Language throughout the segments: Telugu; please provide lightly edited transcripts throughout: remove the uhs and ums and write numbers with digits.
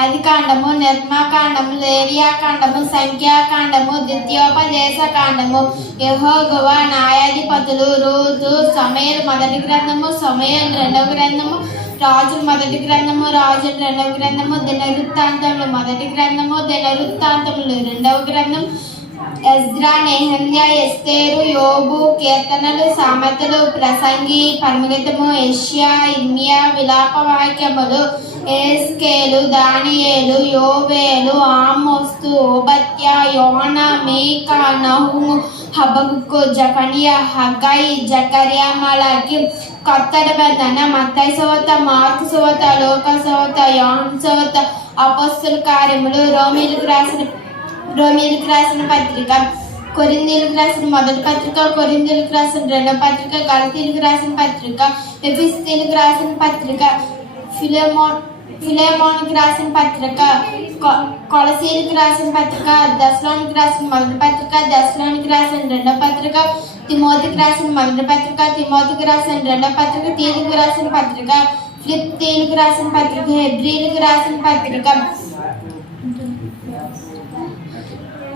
ఆదికాండము, నిర్మాకాండము, లేవియాకాండము, సంఖ్యాకాండము, ద్వితీయోపదేశకాండము, యెహోవా న్యాయాధిపతులు, రూతు, సమూయేలు మొదటి గ్రంథము, సమూయేలు రెండవ గ్రంథము, రాజుల మొదటి గ్రంథము, రాజుల రెండవ గ్రంథము, దినవృత్తాంతములు మొదటి గ్రంథము, దినవృత్తాంతములు రెండవ గ్రంథం, ఎజ్రా, నెహమ్యా, ఎస్తేరు, యోబు, కీర్తనలు, సామెతలు, ప్రసంగి, పరమగీతము, యెషయా, ఇర్మీయా, విలాప వాక్యములు, ఎహెజ్కేలు, దానియేలు, యోవేలు, ఆమోసు, ఓబద్యా, యోనా, మీకా, నహూము, హబక్కూకు, జెఫన్యా, హగ్గయి, జకర్యా, మలాకి, కొత్త నిబంధన, మత్తయి సువార్త, మార్కు సువార్త, లూకా సువార్త, యోహాను సువార్త, అపోస్తలుల కార్యములు, రోమీయులకు రాసిన పత్రిక, కొరింథీయులకు రాసిన మొదటి పత్రిక, కొరింథీయులకు రాసిన రెండవ పత్రిక, గలతీయులకు రాసిన పత్రిక, ఎఫెసీయులకు రాసిన పత్రిక, ఫిలెమోనుకు రాసిన పత్రిక, కొలసీయులకు రాసిన పత్రిక, దశలోనికి రాసిన మొదటి పత్రిక, దశలోనికి రాసిన రెండవ పత్రిక, తిమోతికి రాసిన మొదటి పత్రిక, తిమోతికి రాసిన రెండవ పత్రిక, తీతుకు రాసిన పత్రిక, ఫిలిప్పీయులకు రాసిన పత్రిక, హెబ్రీయులకు రాసిన పత్రిక,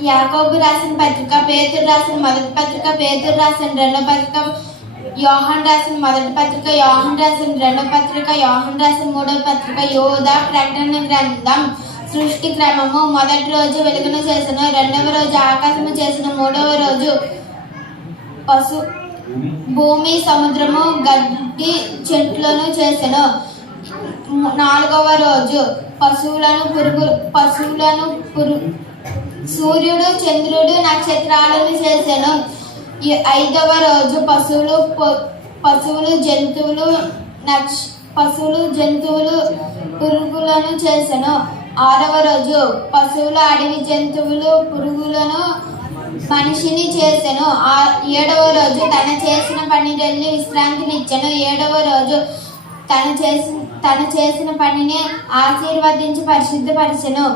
యాకోబు రాసిన పత్రిక, పేతురు రాసిన మొదటి పత్రిక, పేతురు రాసిన రెండవ పత్రిక, యోహాను రాసిన మొదటి పత్రిక, యోహాను రాసిన రెండవ పత్రిక, యోహాను రాసిన మూడవ పత్రిక, యోధా, ప్రకటన గ్రంథం, సృష్టి క్రమము, మొదటి రోజు వెలుగును చేసెను, రెండవ రోజు ఆకాశము చేసెను, మూడవ రోజు భూమి, సముద్రము, గడ్డి, చెట్లను చేసెను, నాలుగవ రోజు సూర్యుడు, చంద్రుడు, నక్షత్రాలను చేసెను, ఐదవ రోజు పశువులు, జంతువులు, పురుగులను చేసెను, ఆరవ రోజు పశువులు, అడవి జంతువులు, పురుగులను, మనిషిని చేసెను, ఏడవ రోజు తన చేసిన పని వెళ్ళి విశ్రాంతినిచ్చెను, ఏడవ రోజు తను చేసిన పనిని ఆశీర్వదించి పరిశుద్ధపరిచెను.